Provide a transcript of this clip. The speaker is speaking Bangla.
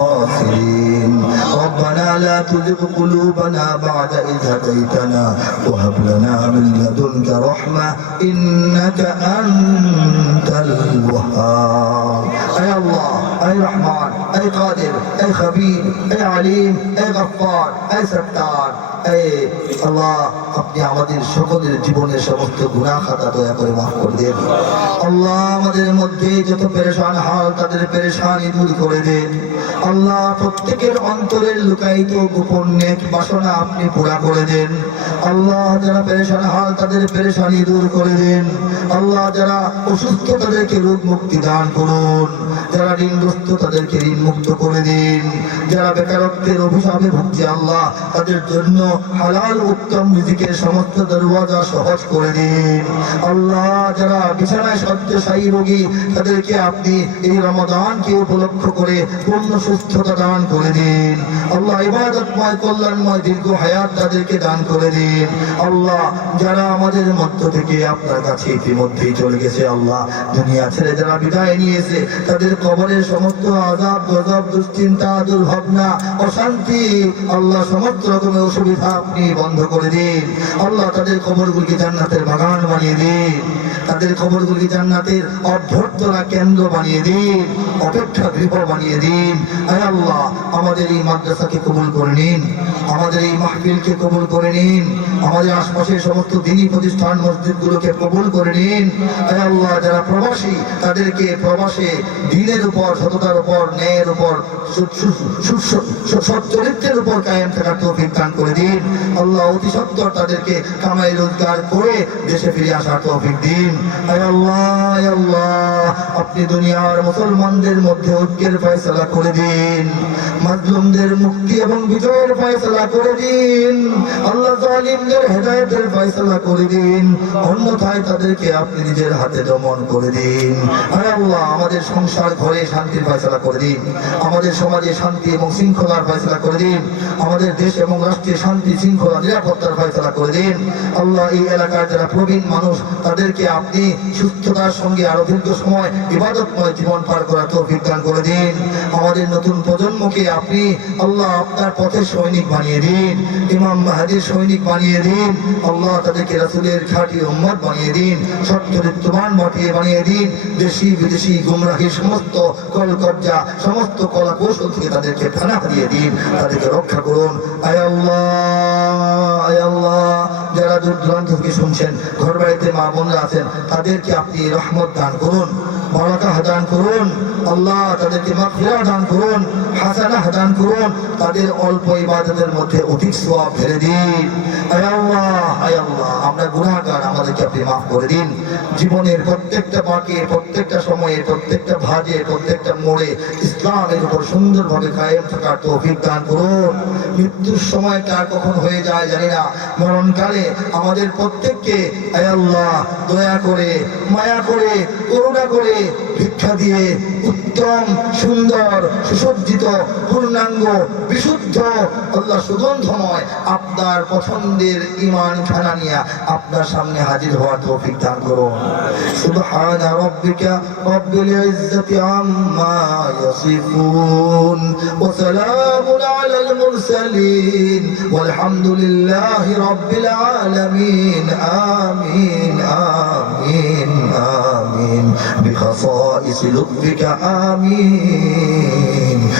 الخاسرين ربنا لا تزغ قلوبنا بعد إذ هديتنا وهب لنا من لدنك رحمة إنك أنت الوهاب أي الله أي رحمن أي قادر أي خبير أي عليم أي غفار أي ستار أي আল্লাহ আপনি আমাদের সকলের জীবনের সমস্ত গুনাহ খাতা দয়া করে মাফ করে দেন আল্লাহ আমাদের মধ্যে যত পেরেশান হাল তাদের পেরেশানি দূর করে দেন আল্লাহ প্রত্যেকের অন্তরের লুকায়িত গোপন নেক বাসনা আপনি পুরা করে দেন। আল্লাহ যারা পেরেশান হাল তাদের পেরেশানি দূর করে দেন। আল্লাহ যারা অসুস্থ, তাদেরকে রোগ মুক্তি দান করুন। যারা ঋণগ্রস্ত, তাদেরকে ঋণ মুক্ত করে দিন। যারা বেকারত্বের অভিশাপে ভুগছে আল্লাহ, তাদের জন্য হালাল উত্তম রিজিকের সমস্ত দরওয়াজা সহজ করে দিন। আল্লাহ, যারা বিছানায় শয্যাশায়ী রোগী, তাদেরকে আপনি এই রমাদানকে উপলক্ষ করে পূর্ণ সুস্থতা দান করে দিন। আল্লাহ ইবাদতময়, কল্যাণময়, দীর্ঘ হায়াত তাদেরকে দান করে দিন। আল্লাহ, যারা আমাদের মধ্য থেকে আপনার কাছে ইতিমধ্যেই চলে গেছে, আল্লাহ, দুনিয়া ছেড়ে যারা বিদায় নিয়েছে, তাদের কবরের সমস্ত আজাব, গজব, দুশ্চিন্তা, দুর্ভাবনা, অশান্তি, আল্লাহ সমস্ত রকমের অসুবিধা আপনি বন্ধ করে দিন। আল্লাহ তাদের কবরগুলিকে জান্নাতের বাগান বানিয়ে দিন। তাদের কবরগুলি জান্নাতের অভ্যর্থনা কেন্দ্র বানিয়ে দিন, অপেক্ষা গৃহ বানিয়ে দিন। আয় আল্লাহ, আমাদের এই মাদ্রাসাকে কবুল করে নিন। আমাদের এই মাহফিলকে কবুল করে নিন। আমাদের আশপাশের সমস্ত দিনী প্রতিষ্ঠান মসজিদগুলোকে কবুল করে নিন। আল্লাহ যারা প্রবাসী, তাদেরকে প্রবাসে দিনের উপর, সততার উপর, ন্যায়ের উপর, সু- সু- সু- সু- সু- সৎ চরিত্রের উপর কায়েম থাকার তৌফিক দান করে দিন। আল্লাহ অতি সত্তর তাদেরকে কামাই রোজগার করে দেশে ফিরে আসার তৌফিক দিন। আল্লাহ আল্লাহ, আপনি দুনিয়ার মুসলমানদের মধ্যে ঐক্যের ফয়সালা করে দিন। মাজলুমদের মুক্তি এবং বিজয়ের ফয়সালা করে দিন আল্লাহ জালিমদের হেদায়েতের ফয়সালা করে দিন। অন্যথায় তাদেরকে আপনি নিজের হাতে দমন করে দিন। আল্লাহ, আমাদের সংসার ঘরে শান্তির ফয়সালা করে দিন। আমাদের সমাজে শান্তি এবং শৃঙ্খলার ফয়সালা করে দিন। আমাদের দেশ এবং রাষ্ট্রে শান্তি, শৃঙ্খলা, নিরাপত্তার ফয়সালা করে দিন। আল্লাহ, এই এলাকার যারা প্রবীণ মানুষ, তাদেরকে আপনি সুস্থতার সঙ্গে আরও দীর্ঘ সময়, ইবাদতময় জীবন পার করার তৌফিক দান করে দিন। আমাদের নতুন প্রজন্মকে আপনি আল্লাহ আপনার পথের সৈনিক বানিয়ে দিন, ইমাম মাহাদির সৈনিক বানিয়ে দিন, আল্লাহ তাদেরকে রাসুলের খাঁটি উম্মত বানিয়ে দিন সত্যরিত্ববান মাটিয়ে বানিয়ে দিন, দেশি বিদেশি গুমরাহি সমস্ত কল কবজা সমস্ত কলা কৌশল থেকে তাদেরকে ফানা দিয়ে দিন, তাদেরকে রক্ষা করুন। আয় আল্লাহ আয় আল্লাহ, যারা দূর দূরান্ত থেকে শুনছেন ঘর বাড়িতে মা বোনরা আছেন, তাদেরকে আপনি রহমত দান করুন বরকা দান করুন, আল্লাহ তাদেরকে মাফিরা দান করুন হাসানা দান করুন তাদের অল্প ইবাদতের মধ্যে অধিক সোয়াব ফেলে দিন। আল্লাহ আমরা গুণাগার আমাদেরকে আপনি মাফ করে দিন। জীবনের প্রত্যেকটা বাঁকে, প্রত্যেকটা সময়ে, প্রত্যেকটা ভাজে, প্রত্যেকটা মোড়ে ইসলামের উপর সুন্দরভাবে কায়েম থাকার তৌফিক দান করুন। মৃত্যুর সময় কার কখন হয়ে যায় জানি না। মরণকালে আমাদের প্রত্যেককে আল্লাহ, দয়া করে, মায়া করে, করুণা করে ভিক্ষা দিয়ে উত্তম, সুন্দর, সুসজ্জিত পূর্ণাঙ্গ বিশুদ্ধ আল্লাহ সুগন্ধময় আপনার পছন্দের ইমান খানা নিয়ে আপনার সামনে হাজির হওয়ার তৌফিক দান করুন সুবহান রাব্বিকা রব্বিল ইজ্জাতি আম্মা ইয়াসিফুন ওয়া সালামুন আলাল মুরসালিন والحمد لله رب العالمين آمين آمين آمين بخصائص لطفك آمين